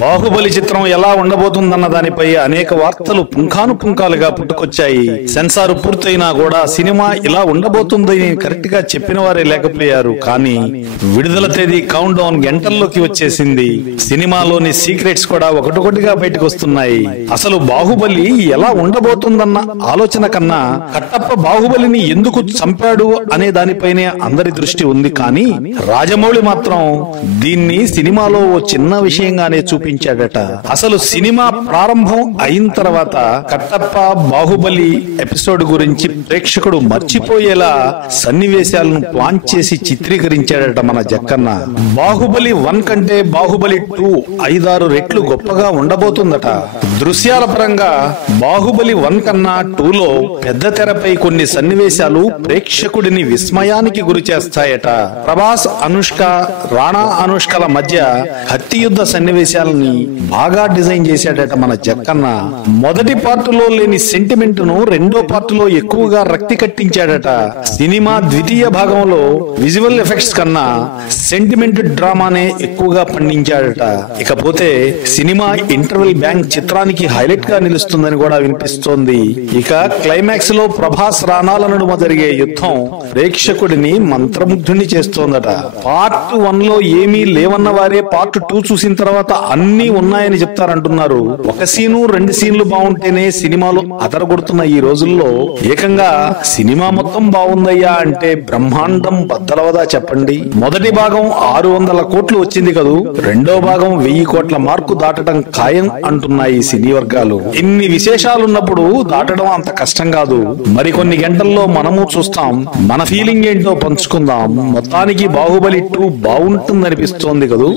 బాహుబలి చిత్రం ఎలా ఉండబోతుందన్న దానిపై అనేక వార్తలు పుంఖానుపుంఖాలుగా పుట్టుకొచ్చాయి. సెన్సార్ పూర్తయినా కూడా సినిమా ఇలా ఉండబోతుందని కరెక్ట్గా చెప్పిన వారే లేకపోయారు. కానీ విడుదల తేదీ కౌంట్ డౌన్ గంటల్లోకి వచ్చేసింది. సినిమాలోని సీక్రెట్స్ కూడా ఒకటొకటిగా బయటకు వస్తున్నాయి. అసలు బాహుబలి ఎలా ఉండబోతుందన్న ఆలోచన కన్నా కట్టప్ప బాహుబలిని ఎందుకు చంపాడు అనే దానిపైనే అందరి దృష్టి ఉంది. కానీ రాజమౌళి మాత్రం దీన్ని సినిమాలో ఓ చిన్న విషయంగానే చూపించాడట అసలు సినిమా ప్రారంభం అయిన తర్వాత కట్టప్ప బాహుబలి ఎపిసోడ్ గురించి ప్రేక్షకుడు మర్చిపోయేలా సన్నివేశాలను ప్లాన్ చేసి చిత్రీకరించాడట మన జక్కన్న. బాహుబలి వన్ కంటే బాహుబలి టూ ఐదారు రెట్లు గొప్పగా ఉండబోతుందట. దృశ్యాల పరంగా బాహుబలి వన్ కన్నా టూలో పెద్ద తెరపై కొన్ని సన్నివేశాలు ప్రేక్షకుడిని విస్మయానికి గురి చేస్తాయట. ప్రభాస్ అనుష్క రాణా అనుష్కల మధ్య కత్తి యుద్ధ సన్నివేశాలని బాగా డిజైన్ చేశాడట మన జక్కన్న. మొదటి పార్టులో లేని సెంటిమెంట్ను రెండో పార్టులో ఎక్కువగా రక్తి కట్టించాడట. సినిమా ద్వితీయ భాగంలో విజువల్ ఎఫెక్ట్స్ కన్నా సెంటిమెంట్ డ్రామానే ఎక్కువగా పండించాడట. ఇకపోతే సినిమా ఇంటర్వెల్ బ్యాంక్ చిత్రానికి హైలైట్గా నిలుస్తుందని కూడా వినిపిస్తోంది. ఇక క్లైమాక్స్లో ప్రభాస్ రాణాల నడుమ జరిగే యుద్ధం ప్రేక్షకుడిని మంత్రముగ్ధుని చేస్తోందట. పార్ట్ వన్లో ఏమీ లేవన్న వారే పార్ట్ టూ చూసిన తర్వాత అన్ని ఉన్నాయని చెప్తారంటున్నారు. ఒక సీను రెండు సీన్లు బాగుంటేనే సినిమాలు అదరగొడుతున్న ఈ రోజుల్లో ఏకంగా సినిమా మొత్తం బాగుందయ్యా అంటే బ్రహ్మాండం బద్దలవదా చెప్పండి. మొదటి భాగం ఆరు వందల కోట్లు వచ్చింది కదూ రెండో భాగం వెయ్యి కోట్ల మార్కు దాటడం ఖాయం అంటున్నాయి సినీ వర్గాలు. ఇన్ని విశేషాలున్నప్పుడు దాటడం అంత కష్టం కాదు. మరికొన్ని గంటల్లో మనము చూస్తాం మన ఫీలింగ్ ఏంటో పంచుకుందాం. మొత్తానికి బాహుబలి టూ బాగుంటుందనిపిస్తోంది కదూ.